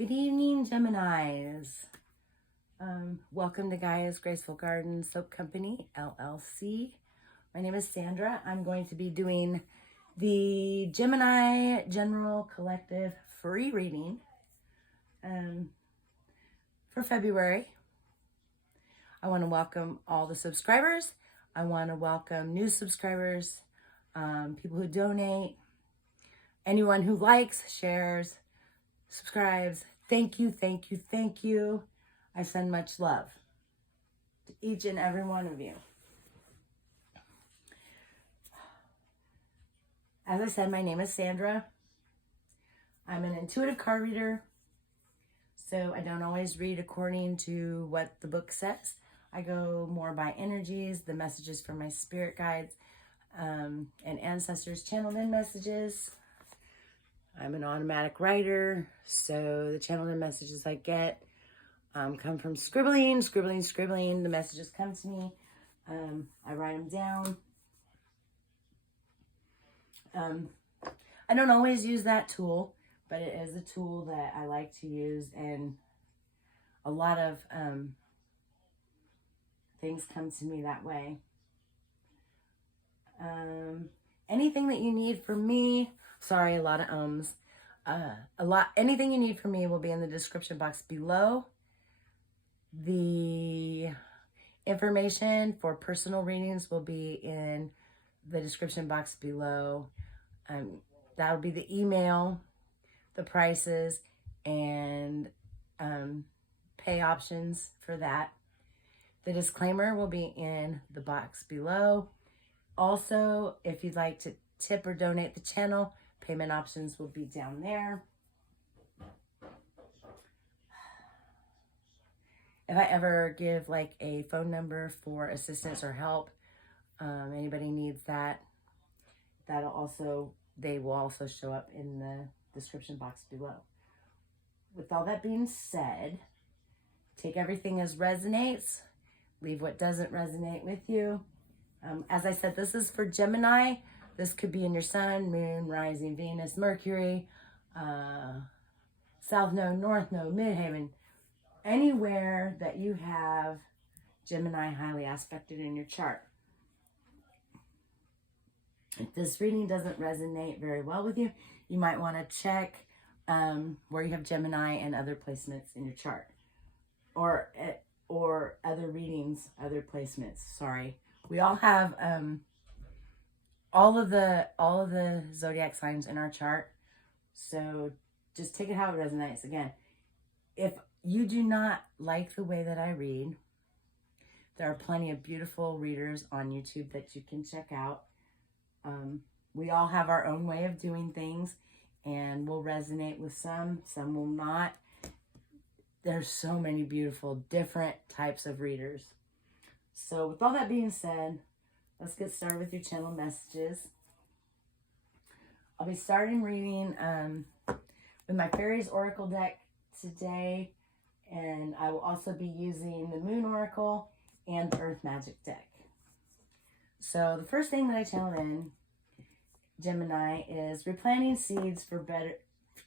Good evening, Geminis. Welcome to Gaia's Graceful Garden Soap Company, LLC. My name is Sandra. I'm going to be doing the Gemini General Collective free reading for February. I want to welcome all the subscribers. I want to welcome new subscribers, people who donate, anyone who likes, shares, subscribes. Thank you, thank you, thank you. I send much love to each and every one of you. As I said, my name is Sandra. I'm an intuitive card reader, so I don't always read according to what the book says. I go more by energies, the messages from my spirit guides, and ancestors channeled in messages. I'm an automatic writer, so the channeled in messages I get come from scribbling. The messages come to me. I write them down. I don't always use that tool, but it is a tool that I like to use, and a lot of things come to me that way. Anything that you need from me, sorry, a lot of ums. Anything you need from me will be in the description box below. The information for personal readings will be in the description box below. That'll be the email, the prices, and pay options for that. The disclaimer will be in the box below. Also, if you'd like to tip or donate the channel, payment options will be down there. If I ever give like a phone number for assistance or help, anybody needs that, they will also show up in the description box below. With all that being said, take everything as resonates, leave what doesn't resonate with you. As I said, this is for Gemini. This could be in your sun, moon, rising, Venus, Mercury, South Node, North Node, Midheaven, anywhere that you have Gemini highly aspected in your chart. If this reading doesn't resonate very well with you, you might want to check where you have Gemini and other placements in your chart, or other readings, other placements. Sorry, we all have all of the zodiac signs in our chart, so just take it how it resonates. Again, if you do not like the way that I read, there are plenty of beautiful readers on YouTube that you can check out. We all have our own way of doing things, and will resonate with some will not. There's so many beautiful different types of readers. So with all that being said, let's get started with your channel messages. I'll be starting reading with my Fairies Oracle deck today, and I will also be using the Moon Oracle and the Earth Magic deck. So the first thing that I channeled in, Gemini, is replanting seeds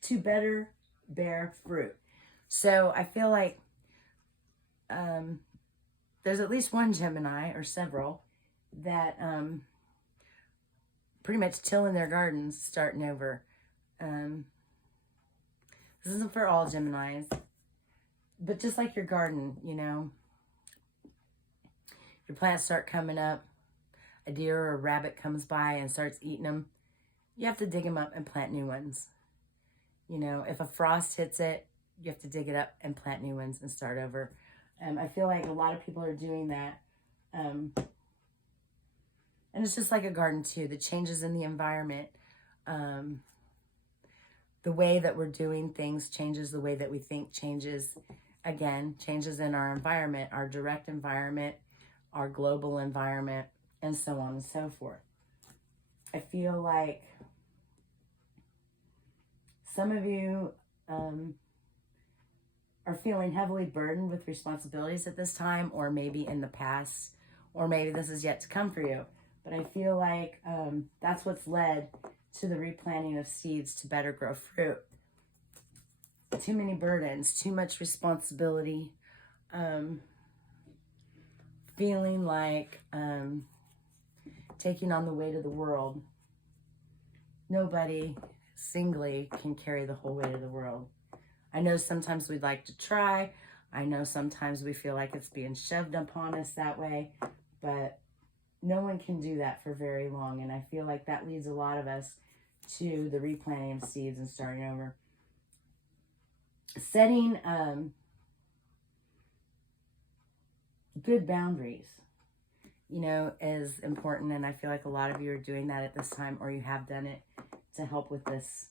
to better bear fruit. So I feel like there's at least one Gemini, or several, that pretty much tilling their gardens, starting over. This isn't for all Geminis, but just like your garden, you know, your plants start coming up, a deer or a rabbit comes by and starts eating them, you have to dig them up and plant new ones. You know, if a frost hits it, you have to dig it up and plant new ones and start over. I feel like a lot of people are doing that. And it's just like a garden too. The changes in the environment, the way that we're doing things changes the way that we think, changes in our environment, our direct environment, our global environment, and so on and so forth. I feel like some of you are feeling heavily burdened with responsibilities at this time, or maybe in the past, or maybe this is yet to come for you. But I feel like that's what's led to the replanting of seeds to better grow fruit. too many burdens, too much responsibility, feeling like taking on the weight of the world. Nobody singly can carry the whole weight of the world. I know sometimes we'd like to try. I know sometimes we feel like it's being shoved upon us that way, but no one can do that for very long. And I feel like that leads a lot of us to the replanting of seeds and starting over. Setting good boundaries, you know, is important. And I feel like a lot of you are doing that at this time, or you have done it to help with this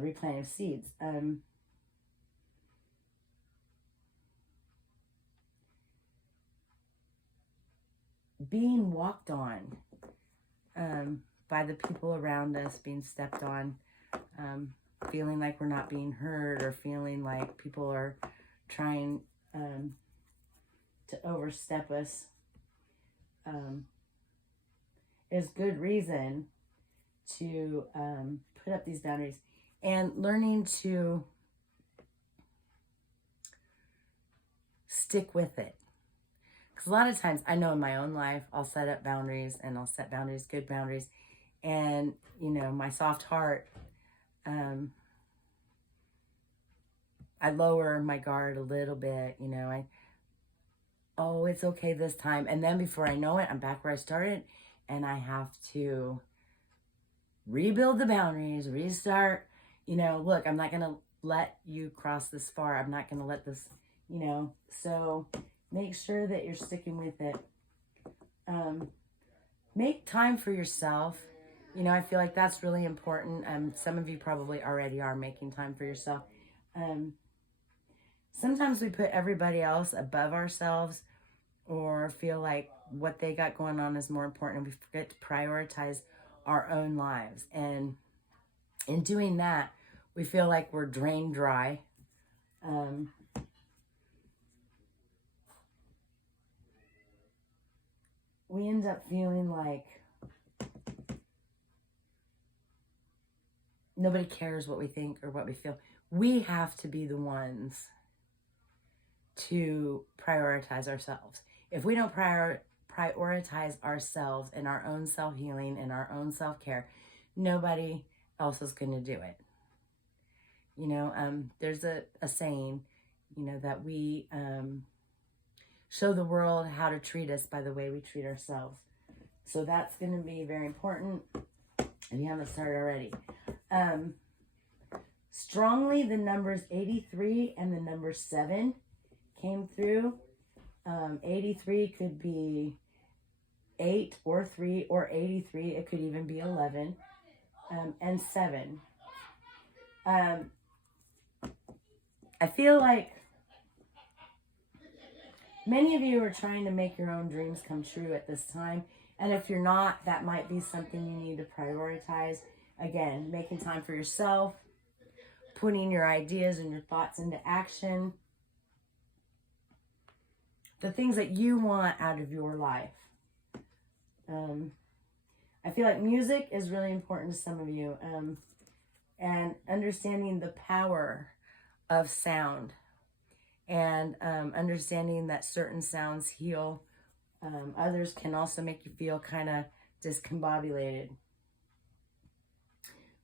replanting of seeds. Being walked on by the people around us, being stepped on, feeling like we're not being heard, or feeling like people are trying to overstep us, is good reason to put up these boundaries, and learning to stick with it. Because a lot of times, I know in my own life, I'll set up boundaries, and I'll set boundaries, good boundaries, and, you know, my soft heart, I lower my guard a little bit, you know, oh, it's okay this time. And then before I know it, I'm back where I started, and I have to rebuild the boundaries, restart, you know, look, I'm not going to let you cross this far. I'm not going to let this, you know, so make sure that you're sticking with it. Make time for yourself. You know, I feel like that's really important. Some of you probably already are making time for yourself. Sometimes we put everybody else above ourselves, or feel like what they got going on is more important, and we forget to prioritize our own lives. And in doing that, we feel like we're drained dry. We end up feeling like nobody cares what we think or what we feel. We have to be the ones to prioritize ourselves. If we don't prioritize ourselves and our own self-healing and our own self-care, nobody else is going to do it. You know, there's a saying, you know, that we show the world how to treat us by the way we treat ourselves. So that's going to be very important if you haven't started already. Strongly, the numbers 83 and the number 7 came through. 83 could be 8 or 3 or 83. It could even be 11. And 7. I feel like many of you are trying to make your own dreams come true at this time. And if you're not, that might be something you need to prioritize. Again, making time for yourself, putting your ideas and your thoughts into action. The things that you want out of your life. I feel like music is really important to some of you. And understanding the power of sound. And understanding that certain sounds heal. Others can also make you feel kind of discombobulated.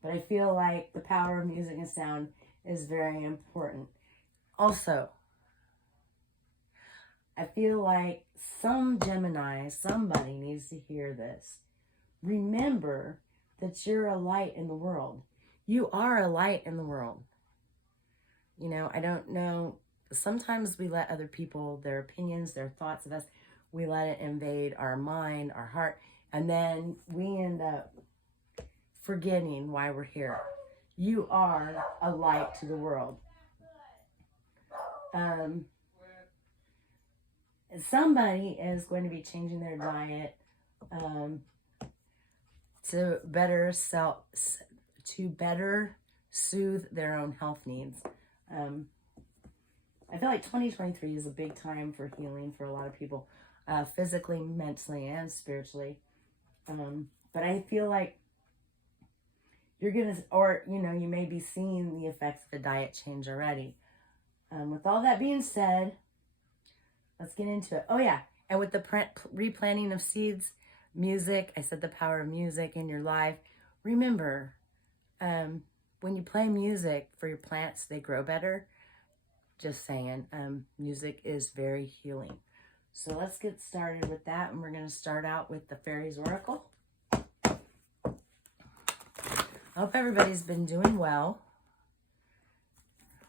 But I feel like the power of music and sound is very important. Also, I feel like some Gemini, somebody needs to hear this. Remember that you're a light in the world. You are a light in the world. You know, I don't know. Sometimes we let other people, their opinions, their thoughts of us, we let it invade our mind, our heart, and then we end up forgetting why we're here. You are a light to the world. Somebody is going to be changing their diet to better soothe their own health needs. I feel like 2023 is a big time for healing for a lot of people, physically, mentally, and spiritually. But I feel like you're going to, or, you know, you may be seeing the effects of a diet change already. With all that being said, let's get into it. Oh, yeah. And with the replanting of seeds, music, I said the power of music in your life. Remember, when you play music for your plants, they grow better. Just saying, music is very healing. So let's get started with that. And we're going to start out with the Fairies Oracle. I hope everybody's been doing well.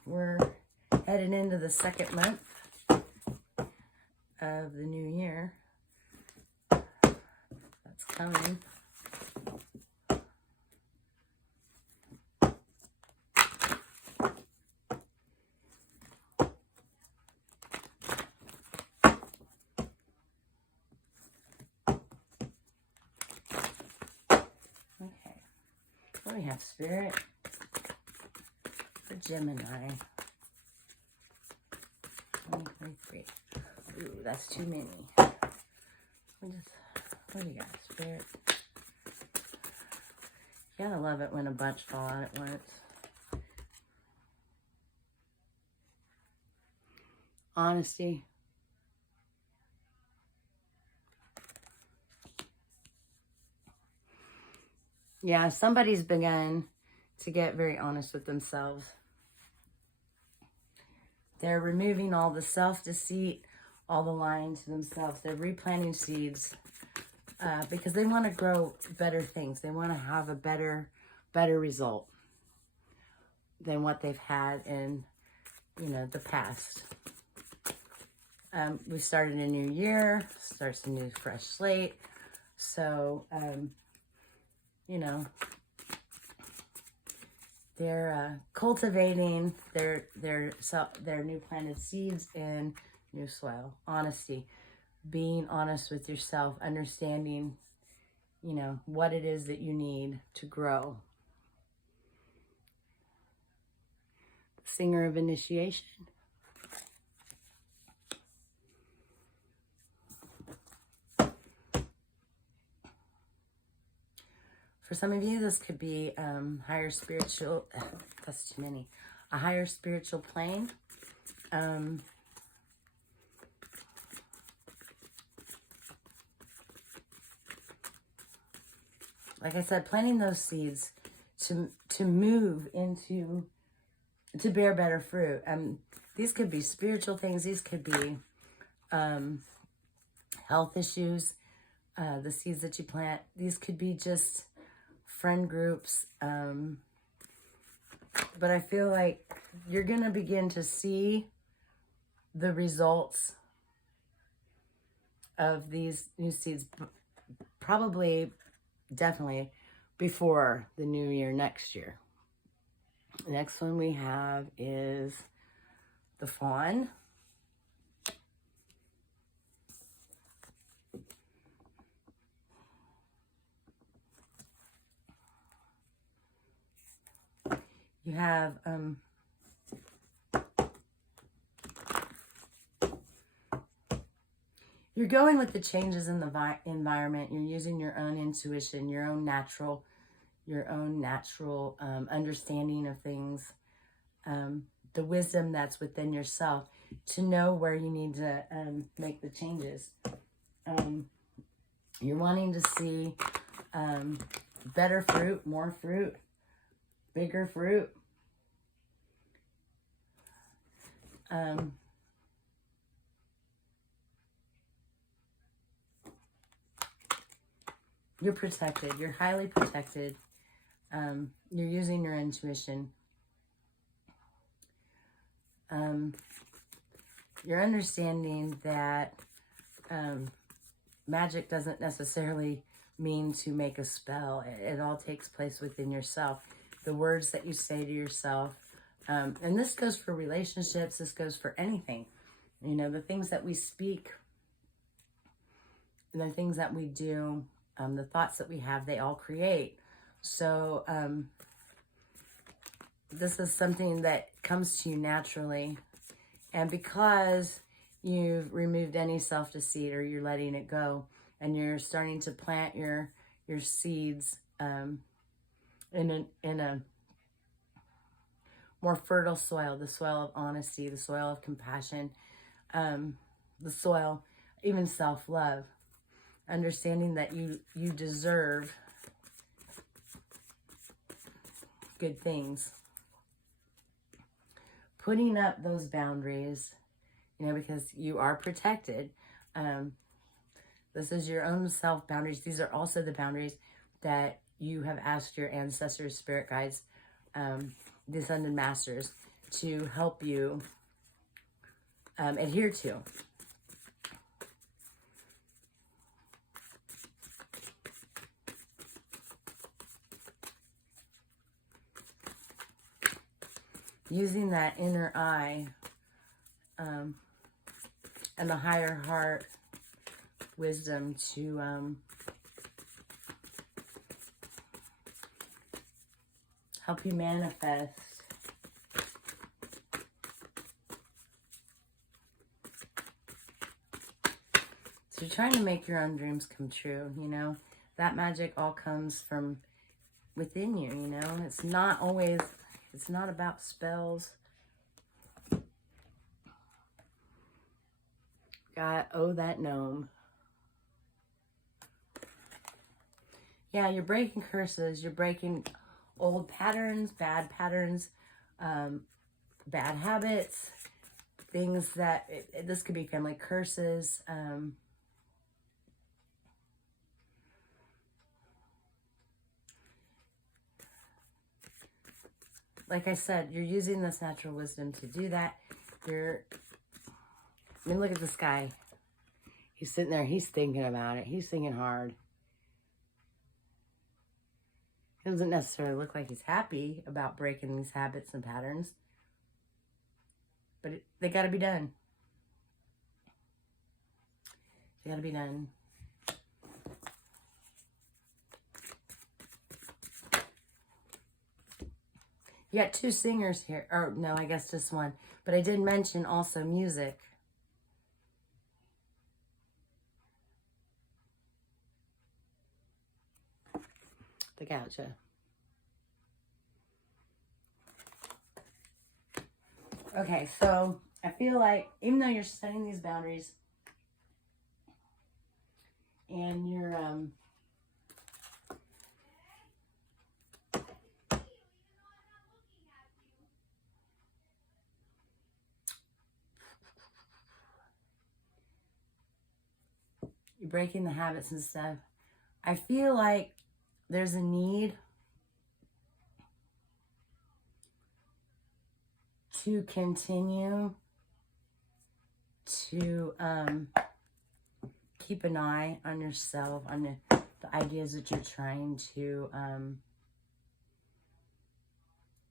We're heading into the second month of the new year. That's coming. Okay. What do we have, Spirit? For Gemini. 2023. Ooh, that's too many. What do you got, Spirit? You gotta love it when a bunch fall out at once. Honesty. Yeah, somebody's begun to get very honest with themselves. They're removing all the self-deceit, all the lying to themselves. They're replanting seeds because they want to grow better things. They want to have a better result than what they've had in, you know, the past. We started a new year, starts a new fresh slate. So, you know, they're cultivating their new planted seeds in new soil. Honesty, being honest with yourself, understanding, you know, what it is that you need to grow. Singer of Initiation. For some of you, this could be higher spiritual, that's too many, a higher spiritual plane. Like I said, planting those seeds to move into, to bear better fruit. These could be spiritual things. These could be health issues, the seeds that you plant. These could be just friend groups, but I feel like you're going to begin to see the results of these new seeds, probably, definitely, before the new year next year. The next one we have is the Fawn. You have you're going with the changes in the environment. You're using your own intuition, your own natural understanding of things, the wisdom that's within yourself to know where you need to make the changes. You're wanting to see better fruit, more fruit, bigger fruit. You're protected. You're highly protected. You're using your intuition. You're understanding that magic doesn't necessarily mean to make a spell. It all takes place within yourself. The words that you say to yourself, and this goes for relationships, this goes for anything. You know, the things that we speak, the things that we do, the thoughts that we have, they all create. So this is something that comes to you naturally. And because you've removed any self-deceit, or you're letting it go, and you're starting to plant your seeds in a more fertile soil, the soil of honesty, the soil of compassion, the soil, even self-love, understanding that you deserve good things. Putting up those boundaries, you know, because you are protected. This is your own self boundaries. These are also the boundaries that you have asked your ancestors, spirit guides, descended masters to help you adhere to. Using that inner eye and the higher heart wisdom to help you manifest so you're trying to make your own dreams come true, you know. That magic all comes from within you, you know. It's not always, it's not about spells. God, oh, that gnome. Yeah, you're breaking curses. You're breaking old patterns, bad habits, things that, this could be family curses. Like I said, you're using this natural wisdom to do that. I mean, look at this guy. He's sitting there. He's thinking about it. He's thinking hard. He doesn't necessarily look like he's happy about breaking these habits and patterns. But they got to be done. They got to be done. You got two singers here. Or, no, I guess just one. But I did mention also music. I gotcha. Okay, so I feel like even though you're setting these boundaries and you're breaking the habits and stuff, I feel like there's a need to continue to keep an eye on yourself, on the ideas that you're trying to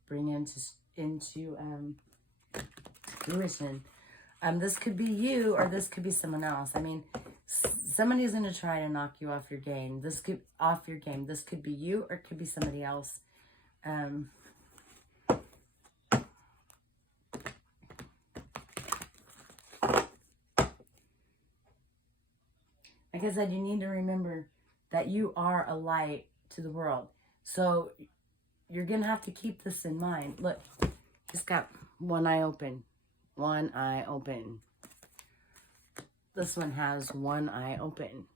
bring into fruition. This could be you, or this could be someone else. I mean, somebody's going to try to knock you off your game. This could This could be you, or it could be somebody else. Like I said, you need to remember that you are a light to the world. So you're going to have to keep this in mind. Look, he's got one eye open. One eye open. This one has one eye open.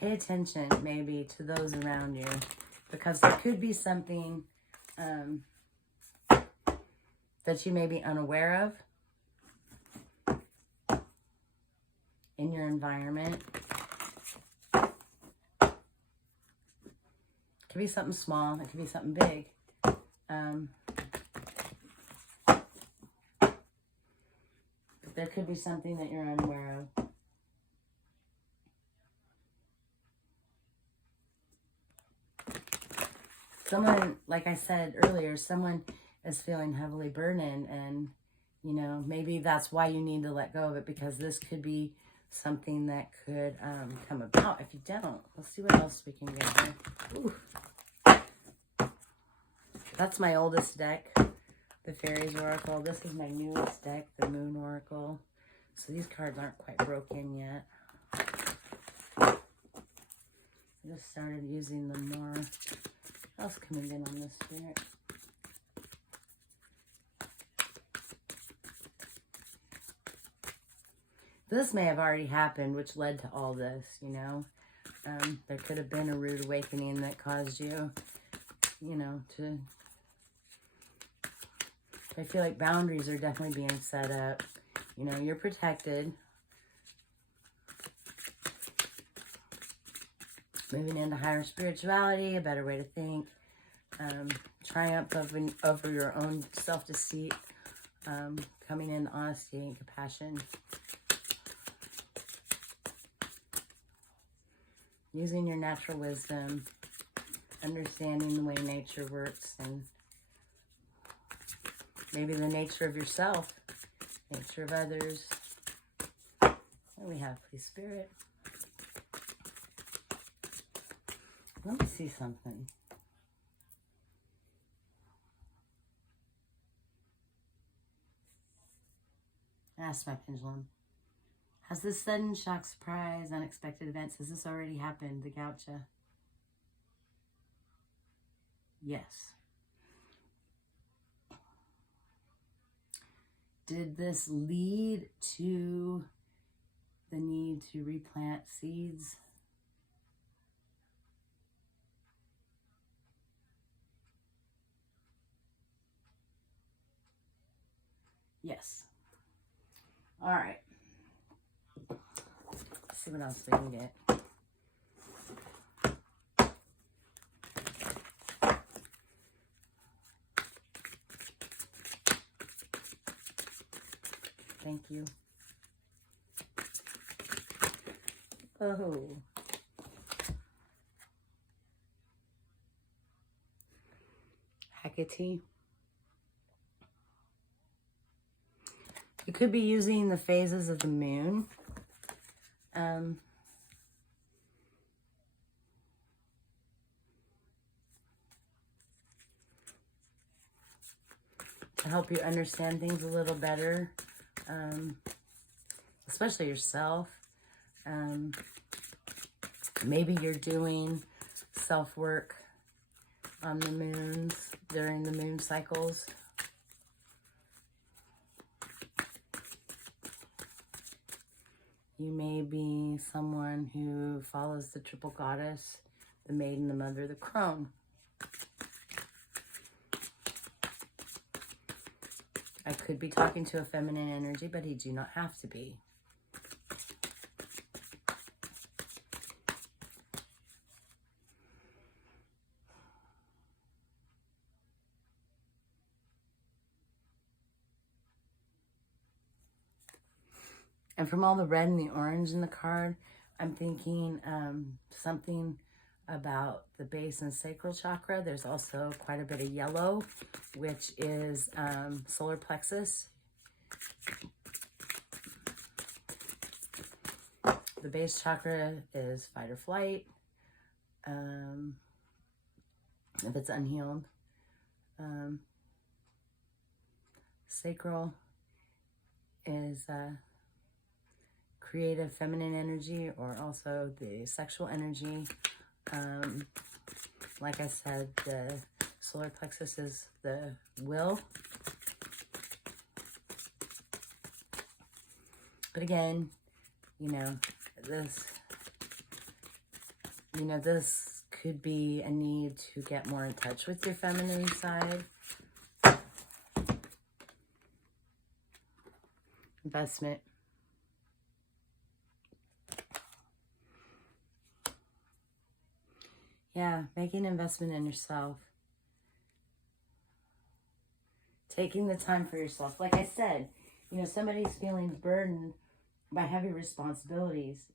Pay attention maybe to those around you, because there could be something that you may be unaware of in your environment. It could be something small. It could be something big. But there could be something that you're unaware of. Someone, like I said earlier, someone is feeling heavily burdened, and, you know, maybe that's why you need to let go of it, because this could be something that could come about if you don't. Let's see what else we can get here. Ooh. That's my oldest deck the Fairies Oracle. This is my newest deck, the Moon Oracle. So these cards aren't quite broken yet. I just started using them more. What else coming in on this Spirit? This may have already happened, which led to all this, you know. There could have been a rude awakening that caused you, you know, to... I feel like boundaries are definitely being set up. You know, you're protected. Moving into higher spirituality, a better way to think. Triumph over your own self-deceit. Coming in honesty and compassion. Using your natural wisdom. Understanding the way nature works. And maybe the nature of yourself. Nature of others. What do we have, please, Spirit? Let me see something. Ask my pendulum. Has this sudden shock, surprise, unexpected events, has this already happened to Gaucha? Yes. Did this lead to the need to replant seeds? Yes. All right. Let's see what else we can get. Thank you. Oh. Hecate. You could be using the phases of the moon. To help you understand things a little better. Especially yourself. Maybe you're doing self-work on the moons, during the moon cycles. You may be someone who follows the triple goddess, the maiden, the mother, the crone. I could be talking to a feminine energy, but you do not have to be. And from all the red and the orange in the card, I'm thinking something about the base and sacral chakra. There's also quite a bit of yellow, which is solar plexus. The base chakra is fight or flight. If it's unhealed. Sacral is creative feminine energy, or also the sexual energy. Like I said, the solar plexus is the will. But again, this could be a need to get more in touch with your feminine side. Investment. Yeah, making an investment in yourself. Taking the time for yourself. Like I said, somebody's feeling burdened by heavy responsibilities,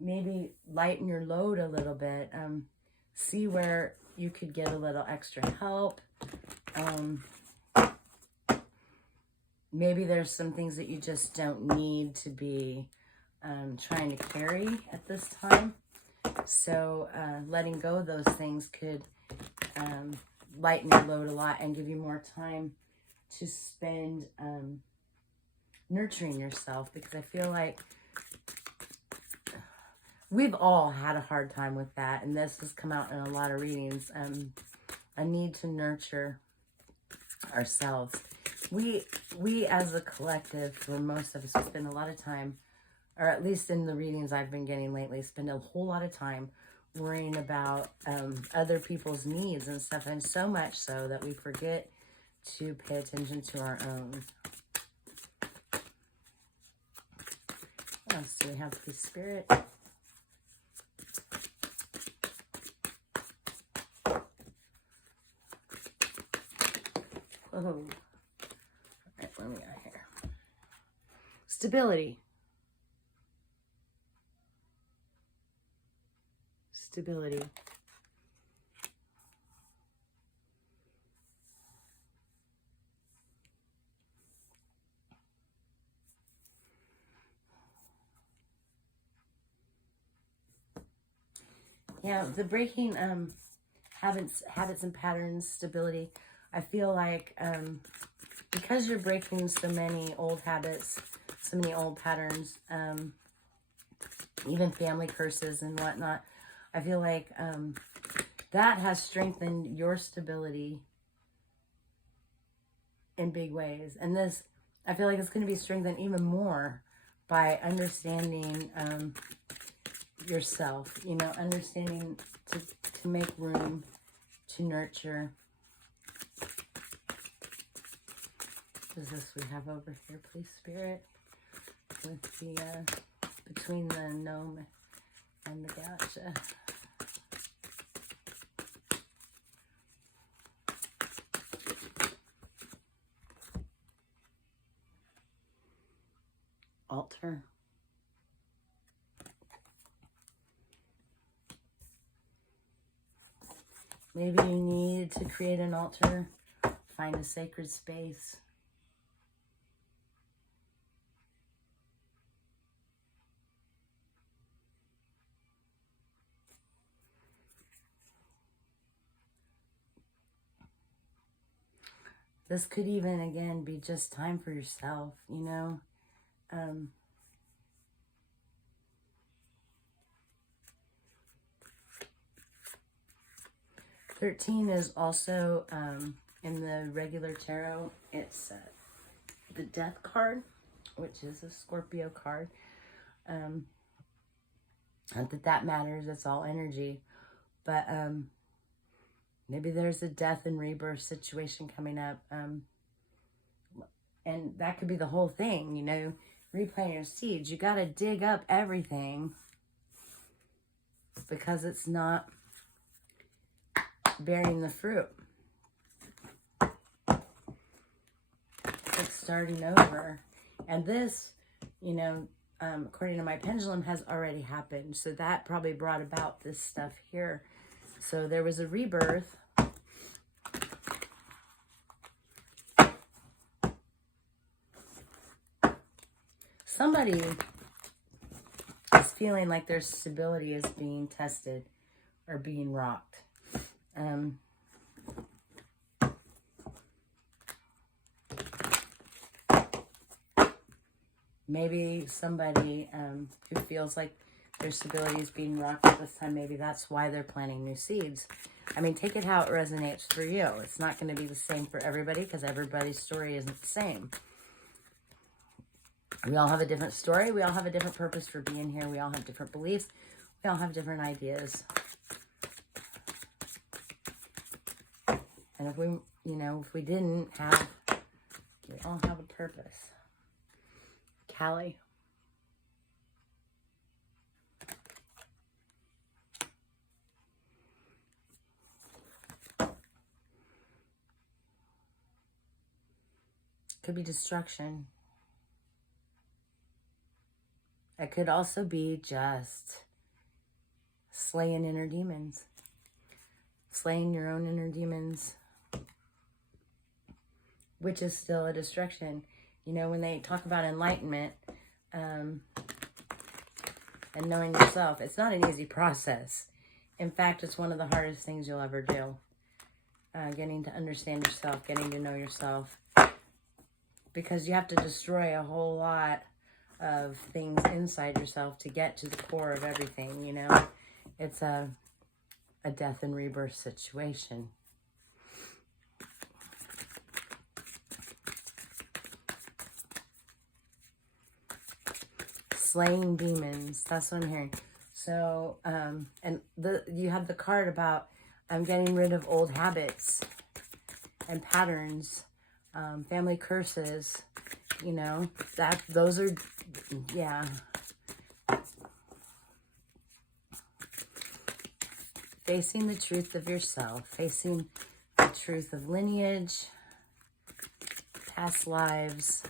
maybe lighten your load a little bit. See where you could get a little extra help. Maybe there's some things that you just don't need to be trying to carry at this time. So letting go of those things could lighten your load a lot and give you more time to spend nurturing yourself, because I feel like we've all had a hard time with that, and this has come out in a lot of readings. A need to nurture ourselves. We as a collective, for most of us, we spend a lot of time, or at least in the readings I've been getting lately, spend a whole lot of time worrying about other people's needs and stuff, and so much so that we forget to pay attention to our own. What else do we have, please, Spirit? Oh, all right, what do we got here? Stability. Stability. Yeah, the breaking habits and patterns, stability. I feel like because you're breaking so many old habits, so many old patterns, even family curses and whatnot, I feel like that has strengthened your stability in big ways. And this, I feel like it's going to be strengthened even more by understanding yourself, you know, understanding to make room to nurture. What is this we have over here, please, Spirit? With the, between the gnome and the gotcha. Altar. Maybe you need to create an altar, find a sacred space. This could even, again, be just time for yourself, you know. 13 is also, in the regular tarot, it's the Death card, which is a Scorpio card. Not that that matters, it's all energy. But maybe there's a death and rebirth situation coming up. And that could be the whole thing, you know, replant your seeds. You got to dig up everything because it's not bearing the fruit. It's like starting over. And this, you know, according to my pendulum, has already happened. So that probably brought about this stuff here. So there was a rebirth. Somebody is feeling like their stability is being tested or being rocked. Maybe somebody who feels like their stability is being rocked at this time, maybe that's why they're planting new seeds. I mean, take it how it resonates for you. It's not going to be the same for everybody because everybody's story isn't the same. We all have a different story. We all have a different purpose for being here. We all have different beliefs. We all have different ideas. And if we, you know, if we didn't have, we all have a purpose. Callie. Could be destruction. It could also be just slaying inner demons. Slaying your own inner demons. Which is still a destruction. You know, when they talk about enlightenment and knowing yourself, it's not an easy process. In fact, it's one of the hardest things you'll ever do. Getting to understand yourself, getting to know yourself. because you have to destroy a whole lot of things inside yourself to get to the core of everything, you know. It's a death and rebirth situation. Slaying demons, that's what I'm hearing. So, and you have the card about I'm getting rid of old habits and patterns, family curses, you know, those are, yeah. Facing the truth of yourself, facing the truth of lineage, past lives.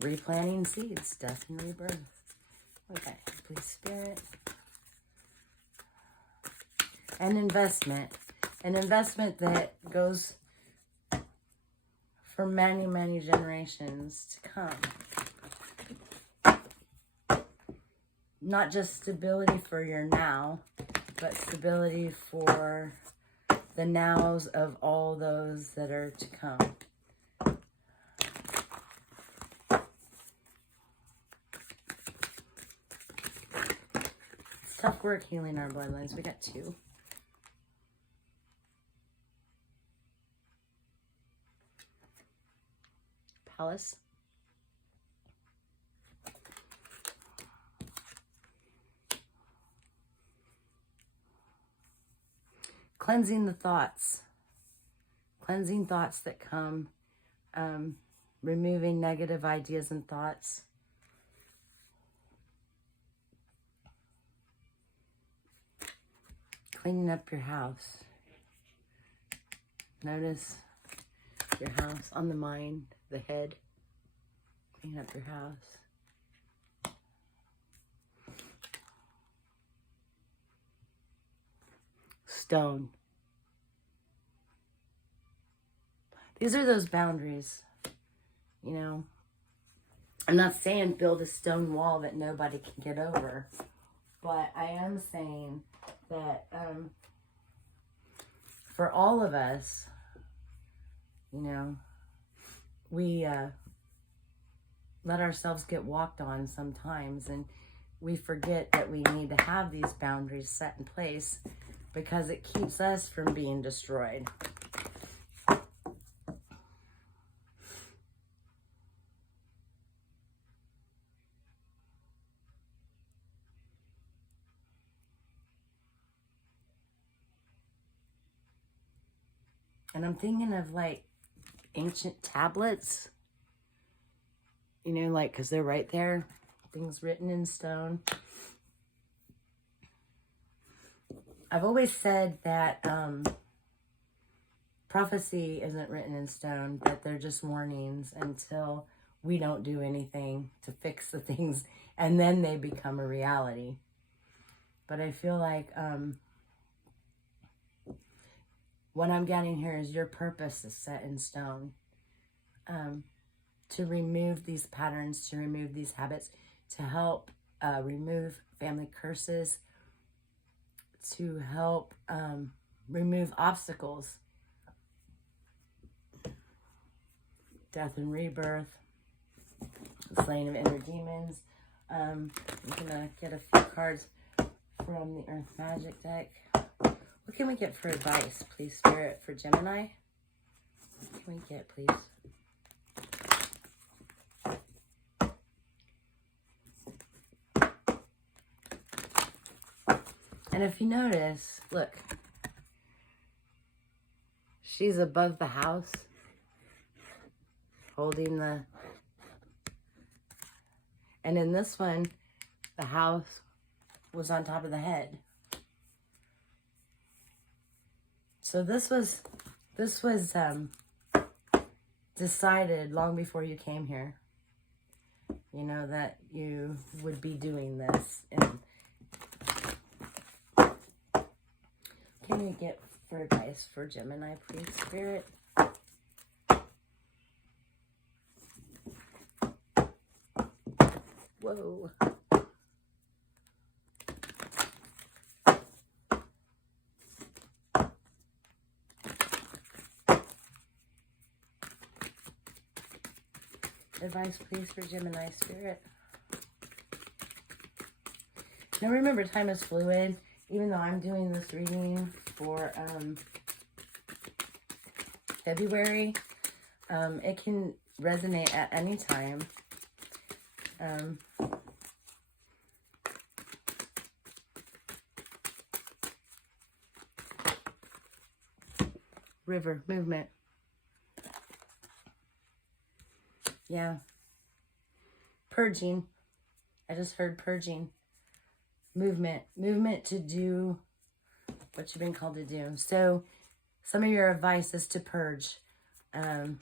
Replanting seeds, death and rebirth. Okay, please, Spirit. An investment that goes for many, many generations to come. Not just stability for your now, but stability for the nows of all those that are to come. It's tough work healing our bloodlines. We got 2. Palace. Cleansing the thoughts. Cleansing thoughts that come. Removing negative ideas and thoughts. Cleaning up your house. Notice your house on the mind, the head. Clean up your house. Stone. These are those boundaries, you know. I'm not saying build a stone wall that nobody can get over, but I am saying that for all of us, you know, we let ourselves get walked on sometimes, and we forget that we need to have these boundaries set in place because it keeps us from being destroyed. And I'm thinking of like ancient tablets, you know, like, because they're right there, things written in stone. I've always said that prophecy isn't written in stone, that they're just warnings until we don't do anything to fix the things, and then they become a reality. But I feel like what I'm getting here is your purpose is set in stone. To remove these patterns, to remove these habits, to help remove family curses, to help remove obstacles, death and rebirth, slaying of inner demons. I'm gonna get a few cards from the Earth Magic deck. What can we get for advice, please, Spirit, for Gemini? What can we get, please? And if you notice, look, she's above the house, holding the, and in this one, the house was on top of the head. So this was decided long before you came here, you know, that you would be doing this. And can you get for advice for Gemini, please, Spirit? Whoa. Advice, please, for Gemini Spirit. Now remember, time is fluid. Even though I'm doing this reading for February, it can resonate at any time. River, movement. Yeah. Purging. I just heard purging. Movement. Movement to do what you've been called to do. So, some of your advice is to purge. Kind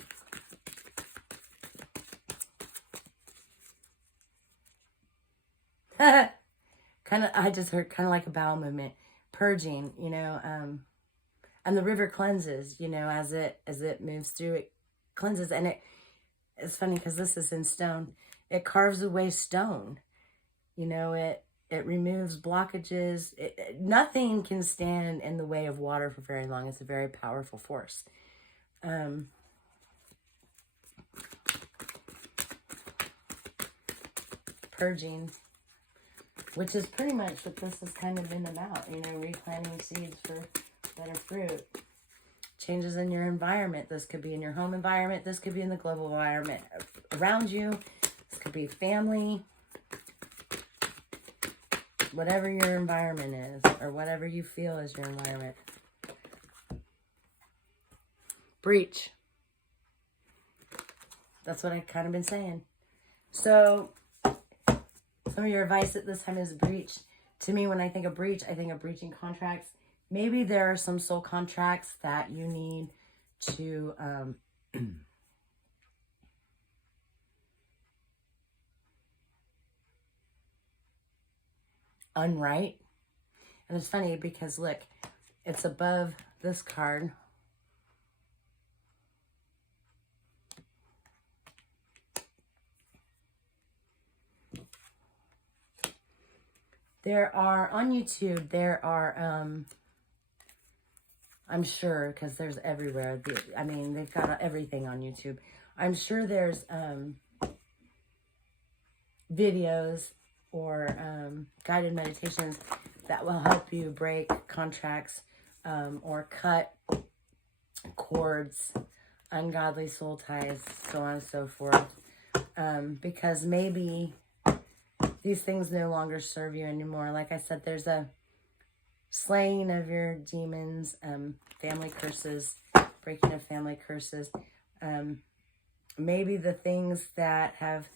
of, I just heard kind of like a bowel movement. Purging, you know, and the river cleanses, you know, as it moves through, it cleanses. And it's funny because this is in stone. It carves away stone. You know, it removes blockages. Nothing can stand in the way of water for very long. It's a very powerful force. Purging, which is pretty much what this has kind of been about. You know, replanting seeds for better fruit. Changes in your environment. This could be in your home environment. This could be in the global environment around you. This could be family. Whatever your environment is, or whatever you feel is your environment. Breach. That's what I've kind of been saying. So, some of your advice at this time is breach. To me, when I think of breach, I think of breaching contracts. Maybe there are some soul contracts that you need to unwrite. And it's funny because, look, it's above this card. There are, on YouTube, there are, I'm sure, because there's everywhere. I mean, they've got everything on YouTube. I'm sure there's videos or guided meditations that will help you break contracts or cut cords, ungodly soul ties, so on and so forth. Because maybe these things no longer serve you anymore. Like I said, there's a slaying of your demons, family curses, breaking of family curses. Maybe the things that have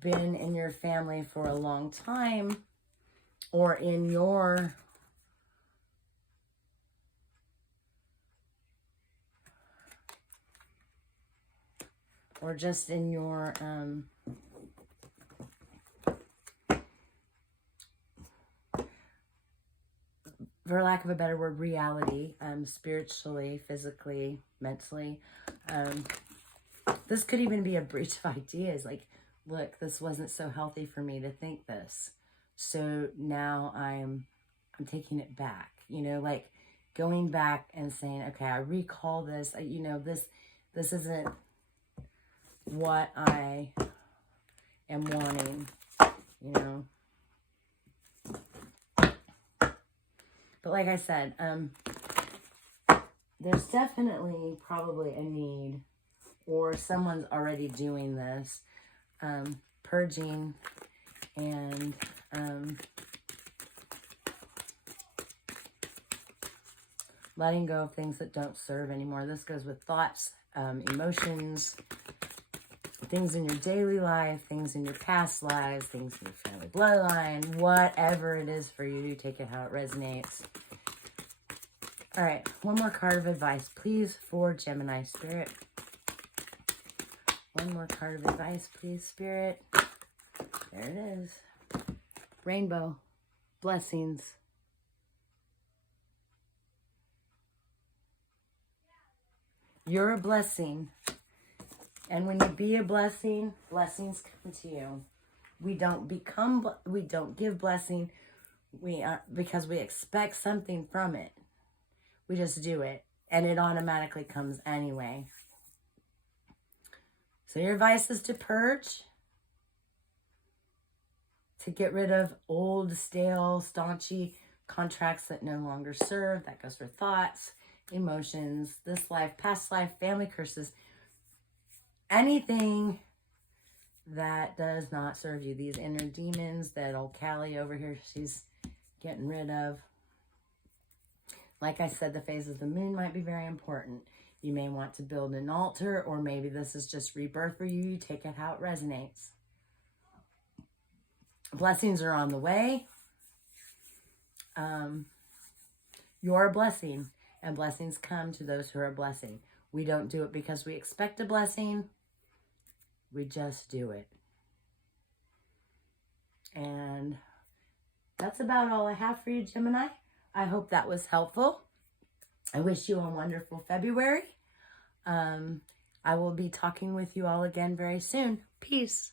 been in your family for a long time, or in your or just in your for lack of a better word, reality, spiritually, physically, mentally. This could even be a breach of ideas. Like, look, this wasn't so healthy for me to think this. So now I'm taking it back, you know, like going back and saying, okay, I recall this, you know, this isn't what I am wanting, you know. But like I said, there's definitely probably a need, or someone's already doing this, purging and letting go of things that don't serve anymore. This goes with thoughts, emotions, things in your daily life, things in your past lives, things in your family bloodline, whatever it is for you, take it how it resonates. All right, one more card of advice, please, for Gemini Spirit. One more card of advice, please, Spirit. There it is. Rainbow. Blessings. You're a blessing. And when you be a blessing, blessings come to you. We don't give blessing because we expect something from it. We just do it. And it automatically comes anyway. So your advice is to purge, to get rid of old, stale, staunchy contracts that no longer serve. That goes for thoughts, emotions, this life, past life, family curses, anything that does not serve you. These inner demons that old Callie over here, she's getting rid of. Like I said, the phase of the moon might be very important. You may want to build an altar, or maybe this is just rebirth for you. You take it how it resonates. Blessings are on the way. You're a blessing, and blessings come to those who are a blessing. We don't do it because we expect a blessing. We just do it. And that's about all I have for you, Gemini. I hope that was helpful. I wish you a wonderful February. I will be talking with you all again very soon. Peace.